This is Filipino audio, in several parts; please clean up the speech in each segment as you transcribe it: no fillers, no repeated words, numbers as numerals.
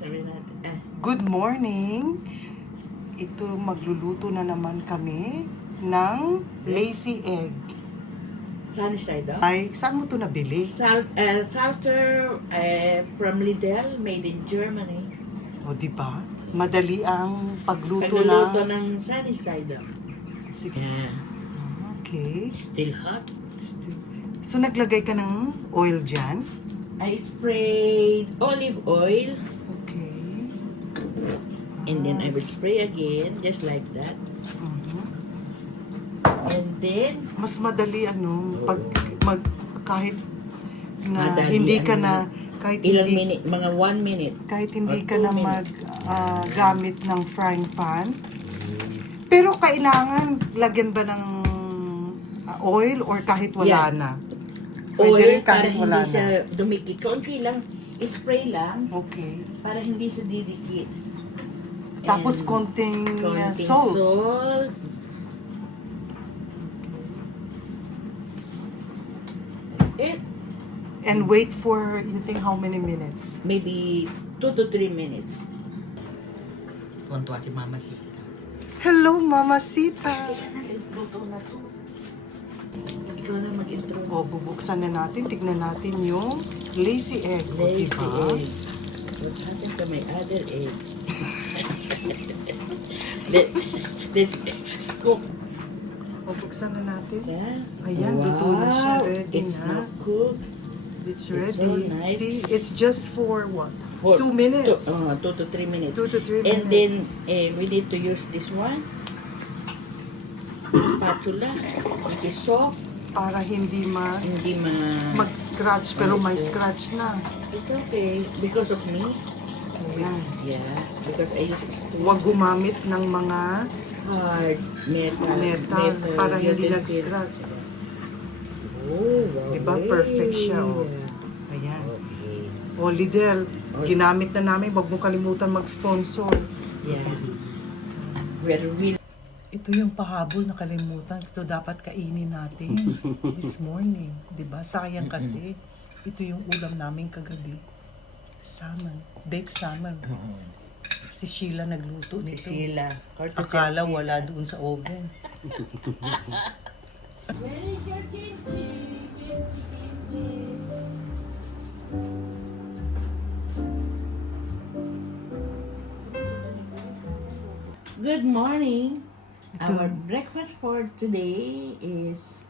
Sabi natin. Good morning! Ito, magluluto na naman kami ng lazy egg. Sunny side up. Ay, saan mo ito nabili? Salter from Lidl, made in Germany. O, di ba? Madali ang pagluto Pagluluto na... ng sunny side up. Sige. Yeah. Okay. Still hot. So, naglagay ka ng oil dyan? I sprayed olive oil. Okay. And then I will spray again, just like that. Mhm. And then, Mas madali pag kahit na Madali, hindi ka na kahit ilang hindi minute, mga 1 minute. kahit hindi or ka 2 na minutes. gamit ng frying pan. Pero kailangan lagyan ba ng oil or kahit wala Yeah. na? Pwede Oil rin kahit para wala hindi na. siya dumikit. Konti lang, spray lang Okay. para hindi siya didikit. Tapos And konting konting salt. salt. It And wait for, you think, how many minutes? maybe 2 to 3 minutes. Tuwan-tuwa si Mama si. Hello, Mamacita! Luto na to. Ikaw na mag-intro. O, bubuksan na natin. Tignan natin yung lazy egg. O, Lazy diba? egg. What happened to my other egg? Let's cook. O, buksan na natin. Yeah. Ayan, luto na siya. Ready It's na. not cooked. It's It's ready. so nice. See, it's just for what? For 2 minutes. 2 to 3 minutes. 2 to 3 And then minutes. we need to use this one. Spatula. It is soft. Para hindi Hindi mag-scratch. Pero may scratch na. It's okay. Because of me. Ayan. Yeah. Because I use spoon. Huwag gumamit ng mga Hard metal. para hindi utensil. nag-scratch. Oh, wow. Diba? Perfect siya. O. Ayan. Okay. O, Lidl, ginamit na namin. Huwag mong kalimutan mag-sponsor. Yeah. We're really Ito yung pahabol na kalimutan. Ito dapat kainin natin this morning. 'Di ba? Sayang kasi. Ito yung ulam namin kagabi. Salmon. Baked salmon. Si Sheila nagluto nito. Sheila. Akala wala doon sa oven. Good morning. Ito. Our breakfast for today is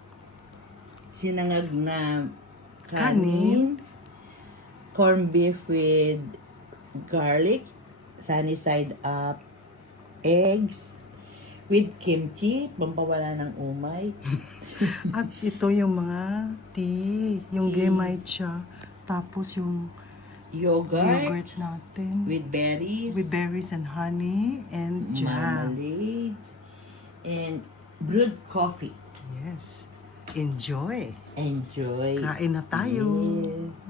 sinangag na kanin, corned beef with garlic, sunny side up, eggs, with kimchi, pampawala ng umay. At ito yung mga tea. Yung gemaicha. Tapos yung yogurt natin. with berries, With berries and honey and jam. marmalade, and brewed coffee. Yes. Enjoy. Enjoy. Kain na tayo. Yeah.